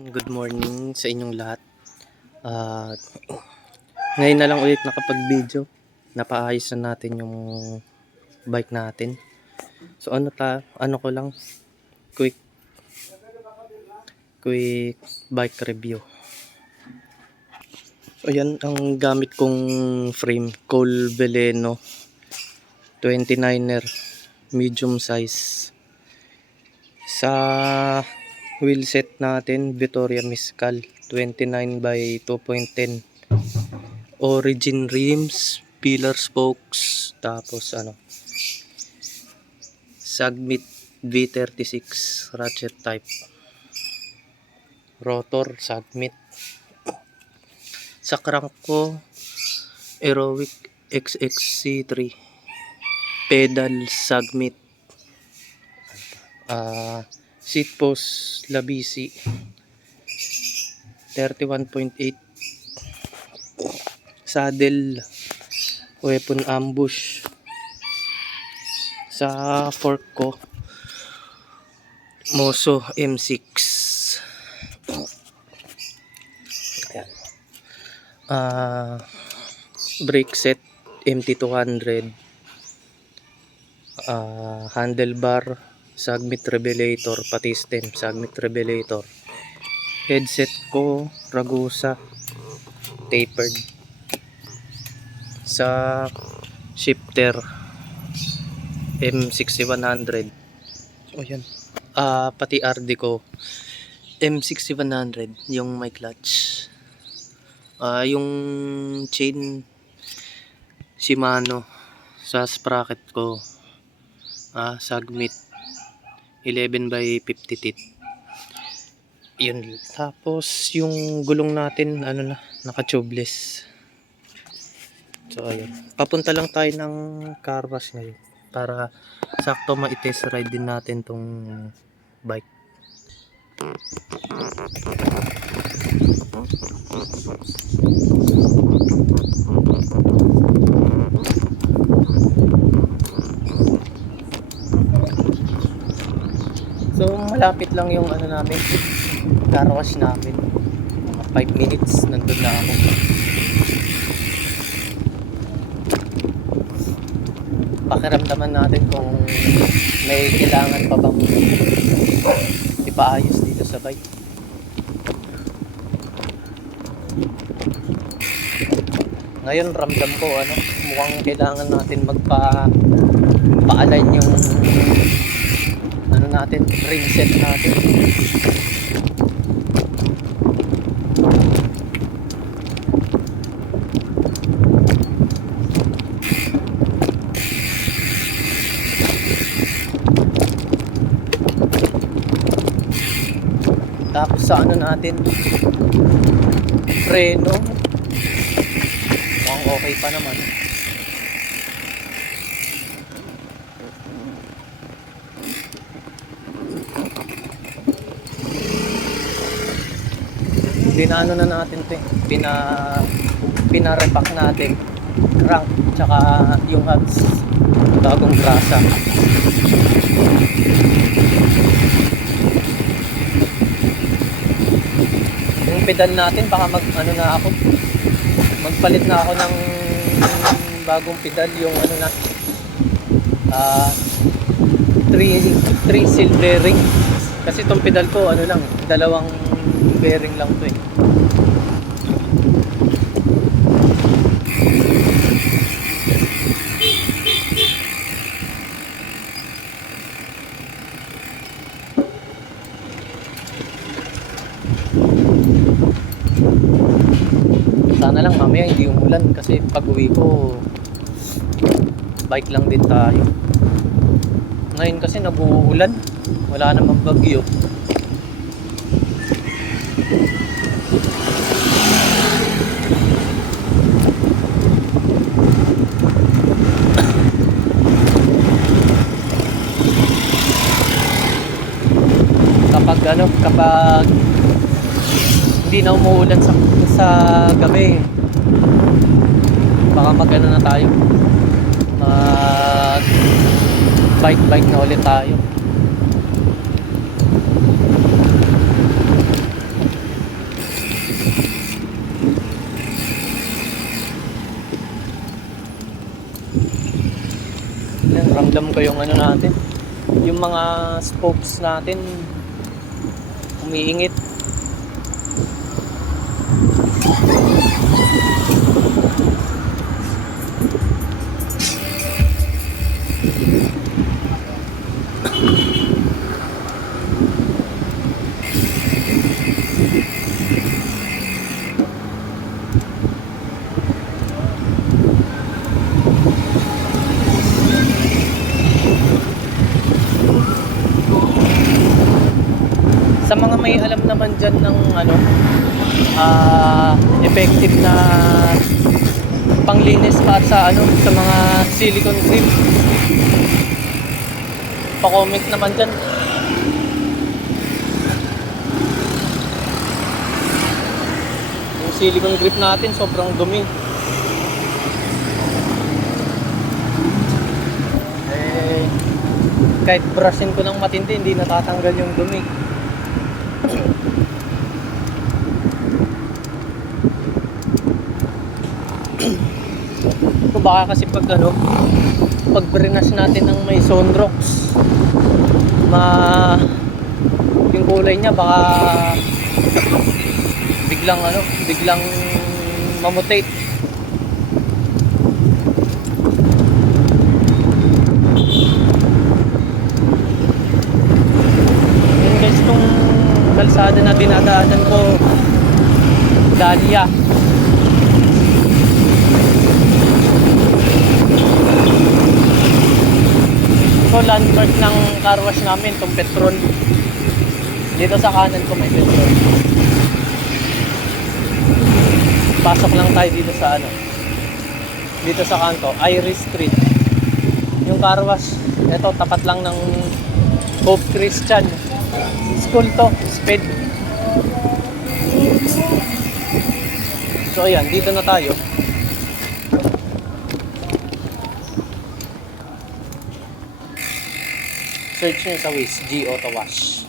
Good morning sa inyong lahat. At ngayon na lang ulit nakapag-video. Napaayos na natin yung bike natin. So ano ko lang quick bike review. So yan ang gamit kong frame, Cole Veleno 29er medium size. Sa wheelset natin, Vittoria Mescal 29 by 2.10. Origin rims, pillar spokes, tapos Sagmit V36 ratchet type. Rotor Sagmit. Sa crank ko, Aerowick XXC3. Pedal Sagmit. Seat post Labisi 31.8. Saddle Weapon Ambush. Sa fork ko, Moso M6. Ayan. Brake set MT200. Handlebar Sagmit Revelator, pati stem Sagmit Revelator. Headset ko Ragusa tapered. Sa shifter M6100. O yan. Pati RD ko M6100 yung may clutch. Yung chain Shimano sa sprocket ko Sagmit 11 by 50 teeth. Yun. Tapos yung gulong natin naka-tubeless. So ayun. Papunta lang tayo ng car wash ngayon para sakto ma-test ride din natin tong bike. So malapit lang yung namin, car wash namin. Mga 5 minutes nandun na ako. Pakiramdaman natin kung may kailangan pa bang ipaayos dito sa bike. Ngayon ramdam ko mukhang kailangan natin pa-align yung natin, ring set natin. Tapos sa natin, preno, mukhang okay pa naman. Pinaano na natin ito, pinarepack natin crank tsaka yung hubs, bagong grasa. Yung pedal natin baka magpalit na ako ng bagong pedal, yung 3 seal bearing, kasi itong pedal ko dalawang bearing lang to Sana lang mamaya hindi umulan, kasi pag uwi ko bike lang din tayo. Ngayon kasi nag-uulan, wala namang bagyo. Kapag hindi na umuulan sa gabi, baka na tayo, bike na ulit tayo. Ramdam ko yung ano natin, yung mga spokes natin umiingit. Sa mga may alam naman dyan ng ano, effective na panglinis para sa ano, sa mga silicone grip, pa-comment naman dyan. Yung silicone grip natin sobrang dumi. Kahit brushin ko ng matindi, hindi natatanggal yung dumi. So baka kasi pag ano, pag brinas natin ng may Sonrox, yung kulay niya baka biglang mamutate. Yun guys, itong kalsada na dinadaanan ko, Dahlia. So landmark ng car wash namin, itong Petron. Dito sa kanan ko may Petron. Pasok lang tayo dito sa ano, dito sa kanto, Iris Street. Yung car wash, ito tapat lang ng Hope Christian School to, SPED. So ayan, dito na tayo. Search nyo sa Waze, G Auto Wash.